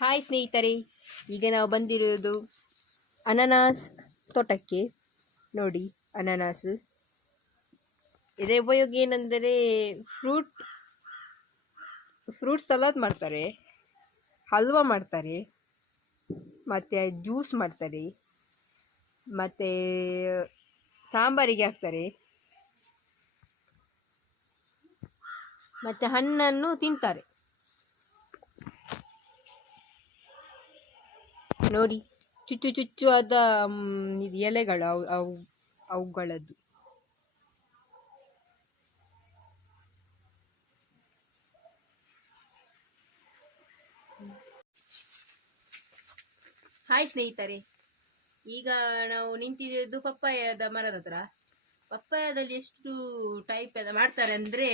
Hi ಸ್ನೇಹಿತರೆ, ಈಗ ನಾವು ಬಂದಿರೋದು ಅನಾನಸ್ ತೋಟಕ್ಕೆ. ನೋಡಿ ಅನಾನಸ್. ಇದರ ಉಪಯೋಗ ಏನೆಂದರೆ ಫ್ರೂಟ್ ಸಲಾಡ್ ಮಾಡ್ತಾರೆ, ಹಲ್ವಾ ಮಾಡ್ತಾರೆ, ಮತ್ತು ಜ್ಯೂಸ್ ಮಾಡ್ತಾರೆ, ಮತ್ತು ಸಾಂಬಾರಿಗೆ ಹಾಕ್ತಾರೆ, ಮತ್ತು ಹಣ್ಣನ್ನು ತಿಂತಾರೆ. ನೋಡಿ ಚುಚ್ಚು ಚುಚ್ಚು ಆದ ಎಲೆಗಳು ಅವುಗಳದ್ದು. ಹಾಯ್ ಸ್ನೇಹಿತರೆ, ಈಗ ನಾವು ನಿಂತಿದ್ದು ಪಪ್ಪಾಯದ ಮರದ ಹತ್ರ. ಪಪ್ಪಾಯದಲ್ಲಿ ಎಷ್ಟು ಟೈಪ್ ಮಾಡ್ತಾರೆ ಅಂದ್ರೆ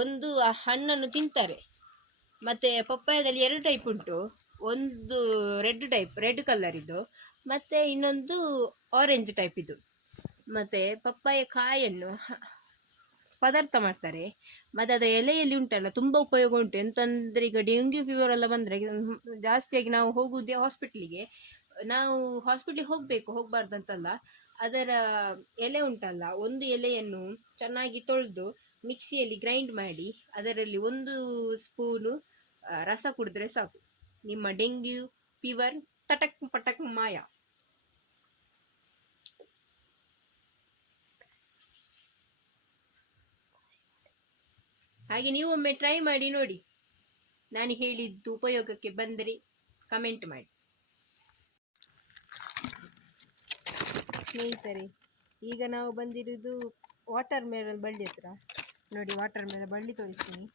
ಒಂದು ಆ ಹಣ್ಣನ್ನು ತಿಂತಾರೆ. ಮತ್ತೆ ಪಪ್ಪಾಯದಲ್ಲಿ 2 ಟೈಪ್ ಉಂಟು. ಒಂದು ರೆಡ್ ಕಲರ್ ಇದು, ಮತ್ತೆ ಇನ್ನೊಂದು ಆರೆಂಜ್ ಟೈಪ್ ಇದು. ಮತ್ತೆ ಪಪ್ಪಾಯ ಕಾಯನ್ನು ಪದಾರ್ಥ ಮಾಡ್ತಾರೆ. ಮತ್ತೆ ಅದರ ಎಲೆಯಲ್ಲಿ ಉಂಟಲ್ಲ ತುಂಬಾ ಉಪಯೋಗ ಉಂಟು. ಎಂತಂದ್ರೆ ಈಗ ಡೆಂಗ್ಯೂ ಫೀವರ್ ಎಲ್ಲ ಬಂದ್ರೆ ಜಾಸ್ತಿಯಾಗಿ ನಾವು ಹೋಗುವುದೇ ಹಾಸ್ಪಿಟ್ಲಿಗೆ. ನಾವು ಹಾಸ್ಪಿಟ್ಲಿಗೆ ಹೋಗ್ಬಾರ್ದಂತಲ್ಲ. ಅದರ ಎಲೆ ಉಂಟಲ್ಲ, ಒಂದು ಎಲೆಯನ್ನು ಚೆನ್ನಾಗಿ ತೊಳೆದು ಮಿಕ್ಸಿಯಲ್ಲಿ ಗ್ರೈಂಡ್ ಮಾಡಿ ಅದರಲ್ಲಿ 1 ಸ್ಪೂನು ರಸ ಕುಡಿದ್ರೆ ಸಾಕು. ನಿಮ್ಮ ಡೆಂಗ್ಯೂ ಫೀವರ್ ಟಟಕ್ ಪಟಕ್ ಮಾಯ. ಹಾಗೆ ನೀವು ಒಮ್ಮೆ ಟ್ರೈ ಮಾಡಿ ನೋಡಿ. ನಾನು ಹೇಳಿದ್ದು ಉಪಯೋಗಕ್ಕೆ ಬಂದರೆ ಕಮೆಂಟ್ ಮಾಡಿ. ಸ್ನೇಹಿತರೆ, ಈಗ ನಾವು ಬಂದಿರುವುದು ವಾಟರ್ ಮೆಲನ್ ಬಳ್ಳಿ ಹತ್ರ. ನೋಡಿ, ವಾಟರ್ ಮೆಲನ್ ಬಳ್ಳಿ ತೋರಿಸ್ತೀನಿ.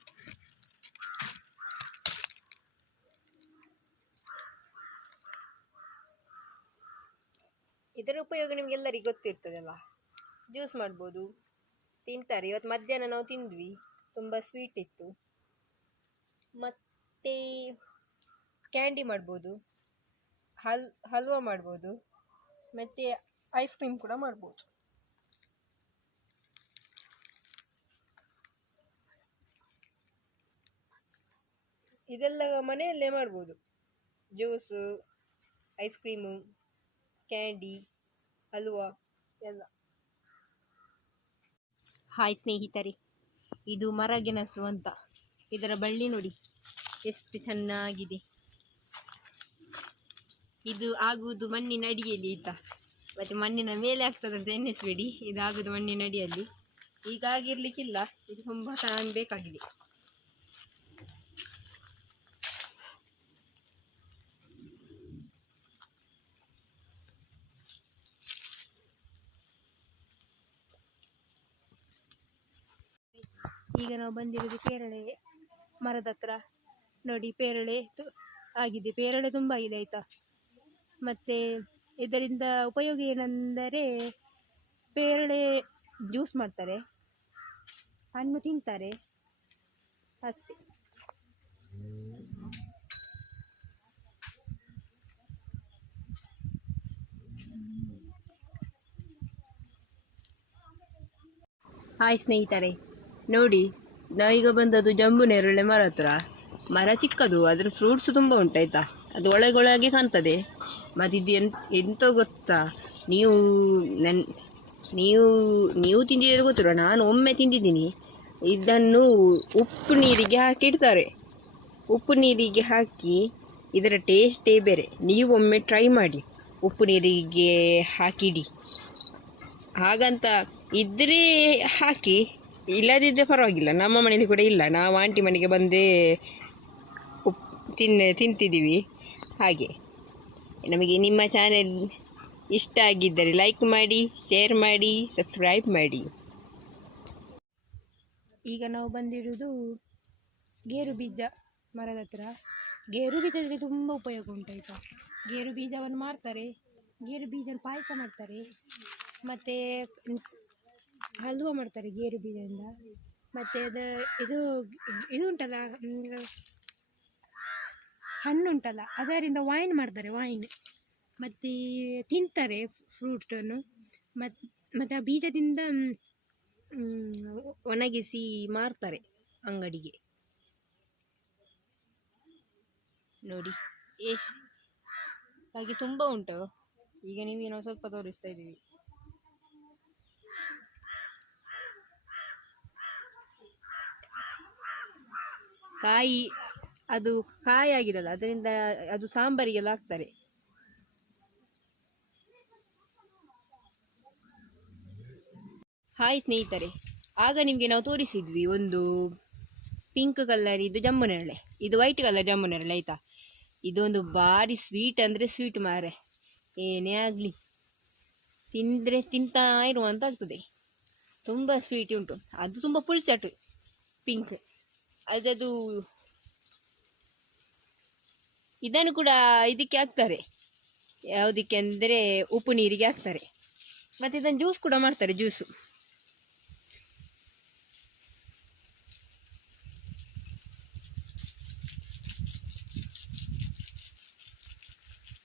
ಇದರ ಉಪಯೋಗ ನಿಮ್ಗೆಲ್ಲರಿಗೂ ಗೊತ್ತಿರ್ತದಲ್ಲ. ಜ್ಯೂಸ್ ಮಾಡ್ಬೋದು, ತಿಂತಾರೆ. ಇವತ್ತು ಮಧ್ಯಾಹ್ನ ನಾವು ತಿಂದ್ವಿ, ತುಂಬ ಸ್ವೀಟ್ ಇತ್ತು. ಮತ್ತೆ ಕ್ಯಾಂಡಿ ಮಾಡ್ಬೋದು, ಹಲ್ವಾ ಮಾಡ್ಬೋದು, ಮತ್ತೆ ಐಸ್ ಕ್ರೀಮ್ ಕೂಡ ಮಾಡ್ಬೋದು. ಇದೆಲ್ಲ ಮನೆಯಲ್ಲೇ ಮಾಡ್ಬೋದು. Juice, ice cream, candy, halwa ಎಲ್ಲ. ಹಾಯ್ ಸ್ನೇಹಿತರೆ, ಇದು ಮರಗೆಣಸು ಅಂತ. ಇದರ ಬಳ್ಳಿ ನೋಡಿ ಎಷ್ಟು ಚೆನ್ನಾಗಿದೆ. ಇದು ಆಗುವುದು ಮಣ್ಣಿನ ಅಡಿಯಲ್ಲಿ ಆಯ್ತಾ. ಮತ್ತು ಮಣ್ಣಿನ ಮೇಲೆ ಆಗ್ತದಂತ ಎನ್ನಿಸ್ಬೇಡಿ, ಇದಾಗುವುದು ಮಣ್ಣಿನ ಅಡಿಯಲ್ಲಿ. ಈಗ ಆಗಿರ್ಲಿಕ್ಕಿಲ್ಲ, ಇದು ತುಂಬ ಟೈಮ್ ಬೇಕಾಗಿದೆ. ಈಗ ನಾವು ಬಂದಿರೋದು ಪೇರಳೆ ಮರದ ಹತ್ರ. ನೋಡಿ, ಪೇರಳೆ ಆಗಿದೆ. ಪೇರಳೆ ತುಂಬ ಆಗಿದೆ ಆಯಿತಾ. ಮತ್ತು ಇದರಿಂದ ಉಪಯೋಗ ಏನೆಂದರೆ ಪೇರಳೆ ಜ್ಯೂಸ್ ಮಾಡ್ತಾರೆ, ಹಣ್ಣು ತಿಂತಾರೆ ಅಷ್ಟೇ. ಹಾಯ್ ಸ್ನೇಹಿತರೆ, ನೋಡಿ ನಾವೀಗ ಬಂದದ್ದು ಜಂಬು ನೇರಳೆ ಮರ ಹತ್ರ. ಮರ ಚಿಕ್ಕದು, ಅದರ ಫ್ರೂಟ್ಸ್ ತುಂಬ ಉಂಟಾಯ್ತಾ. ಅದು ಒಳಗೊಳಗೆ ಕಾಣ್ತದೆ. ಮತ್ತು ಇದು ಎಂತ ಗೊತ್ತಾ, ನೀವು ತಿಂದಿದ್ದೀರ ಗೊತ್ತಿರುವ, ನಾನು ಒಮ್ಮೆ ತಿಂದಿದ್ದೀನಿ. ಇದನ್ನು ಉಪ್ಪು ನೀರಿಗೆ ಹಾಕಿ ಇಡ್ತಾರೆ. ಉಪ್ಪು ನೀರಿಗೆ ಹಾಕಿ ಇದರ ಟೇಸ್ಟೇ ಬೇರೆ. ನೀವು ಒಮ್ಮೆ ಟ್ರೈ ಮಾಡಿ, ಉಪ್ಪು ನೀರಿಗೆ ಹಾಕಿಡಿ. ಹಾಗಂತ ಇದ್ರೆ ಹಾಕಿ, ಇಲ್ಲದಿದ್ದರೆ ಪರವಾಗಿಲ್ಲ. ನಮ್ಮ ಮನೇಲಿ ಕೂಡ ಇಲ್ಲ, ನಾವು ಆಂಟಿ ಮನೆಗೆ ಬಂದೇ ತಿಂತಿದ್ದೀವಿ. ಹಾಗೆ ನಮಗೆ ನಿಮ್ಮ ಚಾನೆಲ್ ಇಷ್ಟ ಆಗಿದ್ದರೆ ಲೈಕ್ ಮಾಡಿ, ಶೇರ್ ಮಾಡಿ, ಸಬ್ಸ್ಕ್ರೈಬ್ ಮಾಡಿ. ಈಗ ನಾವು ಬಂದಿರೋದು ಗೇರು ಬೀಜ ಮರದ ಹತ್ರ. ಗೇರು ಬೀಜದಲ್ಲಿ ತುಂಬ ಉಪಯೋಗ ಉಂಟಾಯ್ತಾ. ಗೇರು ಬೀಜವನ್ನು ಮಾರ್ತಾರೆ, ಗೇರು ಬೀಜನ ಪಾಯಸ ಮಾಡ್ತಾರೆ, ಮತ್ತು ಹಲ್ವಾ ಮಾಡ್ತಾರೆ ಗೇರು ಬೀಜದಿಂದ. ಮತ್ತು ಇದು ಉಂಟಲ್ಲ, ಹಣ್ಣುಂಟಲ್ಲ, ಅದರಿಂದ ವೈನ್ ಮಾಡ್ತಾರೆ, ವೈನ್. ಮತ್ತು ತಿಂತಾರೆ ಫ್ರೂಟನ್ನು. ಮತ್ತು ಆ ಬೀಜದಿಂದ ಒಣಗಿಸಿ ಮಾರ್ತಾರೆ. ಅಂಗಡಿಗೆ. ನೋಡಿ ಎಷ್ಟು ಹಾಗೆ ತುಂಬ ಉಂಟು. ಈಗ ನಿಮಗೆ ನಾವು ಸ್ವಲ್ಪ ತೋರಿಸ್ತಾ ಇದ್ದೀವಿ. ಕಾಯಿ ಅದು ಕಾಯಿ ಆಗಿರಲ್ಲ, ಅದರಿಂದ ಅದು ಸಾಂಬಾರಿಗೆಲ್ಲ ಹಾಕ್ತಾರೆ. ಹಾಯ್ ಸ್ನೇಹಿತರೆ, ಆಗ ನಿಮಗೆ ನಾವು ತೋರಿಸಿದ್ವಿ ಒಂದು ಪಿಂಕ್ ಕಲರ್ ಇದು ಜಂಬು ನೇರಳೆ, ಇದು ವೈಟ್ ಕಲರ್ ಜಂಬು ನೇರಳೆ ಆಯಿತಾ. ಇದೊಂದು ಭಾರಿ ಸ್ವೀಟ್ ಅಂದರೆ ಸ್ವೀಟ್ ಮಾರೆ, ಏನೇ ಆಗಲಿ ತಿಂದರೆ ತಿಂತಾ ಇರುವಂತ ಆಗ್ತದೆ. ತುಂಬ ಸ್ವೀಟ್ ಉಂಟು, ಅದು ತುಂಬ ಪುಳ್ಚಟು ಪಿಂಕ್. ಅದದು ಇದನ್ನು ಕೂಡ ಇದಕ್ಕೆ ಹಾಕ್ತಾರೆ, ಯಾವುದಕ್ಕೆ ಅಂದರೆ ಉಪ್ಪು ನೀರಿಗೆ ಹಾಕ್ತಾರೆ. ಮತ್ತು ಇದನ್ನು ಜ್ಯೂಸ್ ಕೂಡ ಮಾಡ್ತಾರೆ, ಜ್ಯೂಸು.